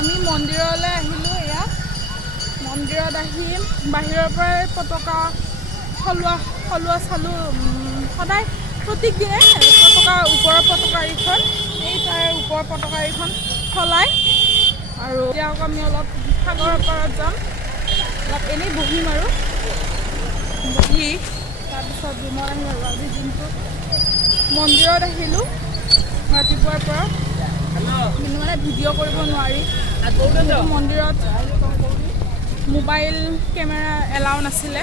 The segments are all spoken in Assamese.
আমি মন্দিৰলৈ আহিলোঁ। এয়া মন্দিৰত আহি বাহিৰৰ পৰাই পতাকা সলোৱা চালোঁ। সদায় প্ৰত্যেক দিনাই পতাকাৰ ওপৰৰ পতাকাৰীখন এই তাৰে ওপৰৰ পতাকাৰীখন সলায়। আৰু এতিয়া আকৌ আমি অলপ সাগৰৰ পাৰত যাম, অলপ এনেই বহিম আৰু বহি তাৰপিছত ৰুমত আহিম আৰু আজি দিনটো মন্দিৰত আহিলোঁ ৰাতিপুৱাৰ পৰা, কিন্তু মানে ভিডিঅ' কৰিব নোৱাৰি। মন্দিৰত মোবাইল কেমেৰা এলাউ নাছিলে।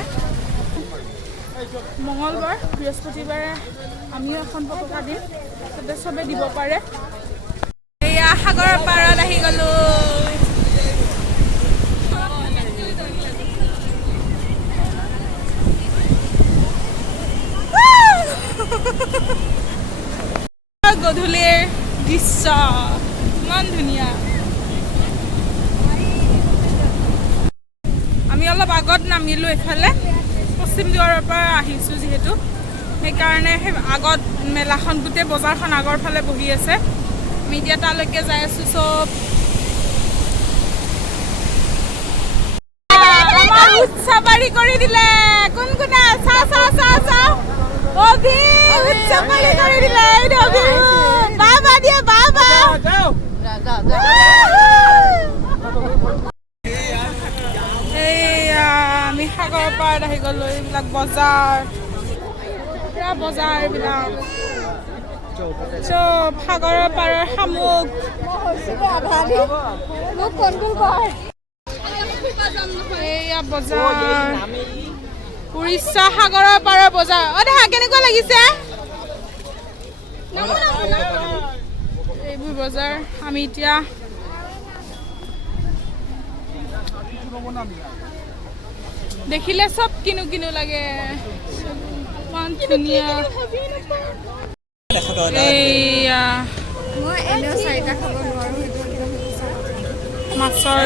মঙলবাৰ বৃহস্পতিবাৰে আমিও এখন পতাকা দিম, তাতে চবে দিব পাৰে। এয়া সাগৰৰ পাৰত আহি গ'লোঁ। গধূলিৰ দৃশ্য ইমান ধুনীয়া। আমি অলপ আগত নামিলোঁ, এইফালে পশ্চিম দুৱাৰৰ পৰা আহিছোঁ যিহেতু, সেইকাৰণে সেই আগত মেলাখন গোটেই বজাৰখন আগৰ ফালে বহি আছে। আমি এতিয়া তালৈকে যাই আছোঁ। চব আমাৰ উৎসৱাৰী কৰি দিলে। কোন কোনে চা অভি উৎসৱাৰী কৰি দিলে। বাবা দিয়ে বাবা। আমি সাগৰৰ পাৰত আহি গ'লোঁ। এইবিলাক বজাৰ, পুৰা বজাৰ এইবিলাক চব সাগৰৰ পাৰৰ শামুক। এইয়া বজাৰ, উৰিষ্যা সাগৰৰ পাৰৰ বজাৰ। দেখা কেনেকুৱা লাগিছে এইবোৰ বজাৰ। আমি এতিয়া দেখিলে চব কিনো লাগে, ইমান ধুনীয়া। এইয়া মাছৰ,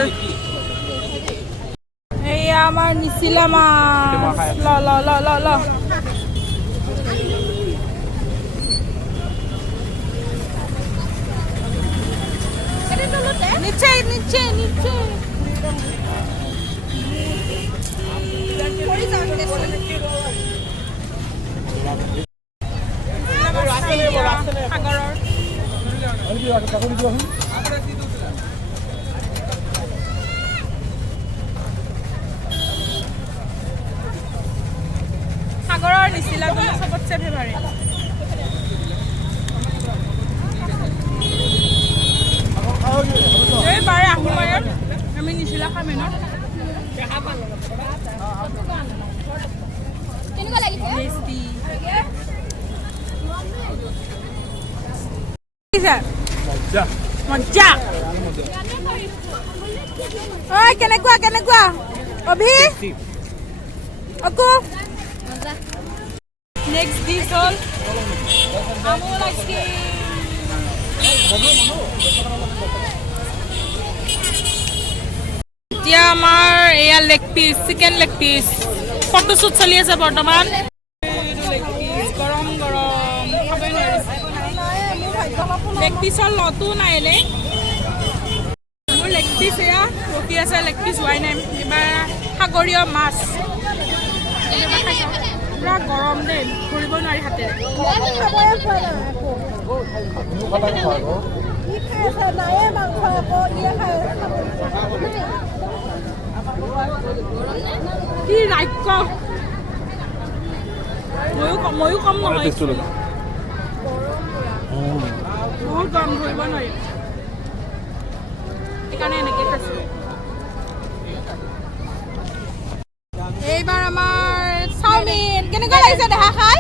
এইয়া আমাৰ নিচিলা মাছ। ল নিচে সাগৰৰ নিচিলাটো চবতছে ফেভাৰিট। এইবাৰে আহিম আৰু আমি নিচিলা খামেই ন। মজা কেনেকুৱা অভি আকৌ নেক্সট ডিছ হ'ল আমুল আইচক্ৰীম। এতিয়া আমাৰ এয়া leg piece, chicken leg piece. Photoshoot চলি আছে বৰ্তমান। গৰম খাবই নোৱাৰিছে। লেগ পিচৰ লটো নাই নে? মোৰ লেগ পিচ এয়া ৰখি আছে, লেগ পিচ হোৱাই নাই। এইবাৰ সাগৰীয় মাছ পুৰা গৰম দেই, ধৰিব নোৱাৰি হাতেৰে। কি ৰাক্য, ময়ো কম নহয়, বহুত গৰম, ধৰিব নোৱাৰি। সেইকাৰণে এনেকৈ খাইছোঁ। এইবাৰ আমাৰ চাওমিন। কেনেকুৱা লাগিছে দেখা খাই?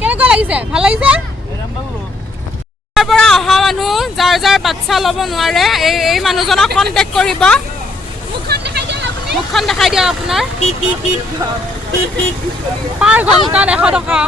কেনেকুৱা লাগিছে? ভাল লাগিছে? তাৰ পৰা অহা মানুহ যাৰ বাচ্ছা ল'ব নোৱাৰে, এই মানুহজনক কণ্টেক্ট কৰিব। মুখখন দেখাই দিয়ক আপোনাৰ। পাৰ ঘণ্টাত 100 টকা।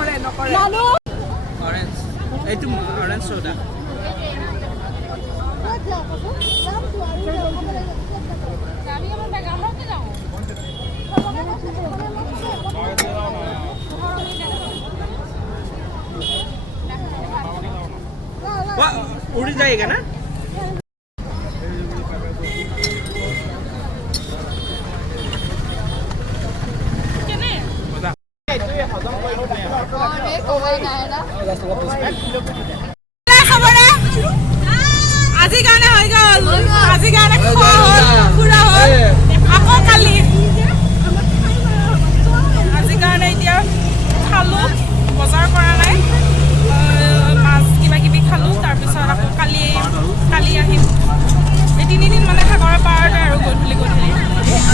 उड़ जाएगा ना। আজিৰ কাৰণে হৈ গ'ল।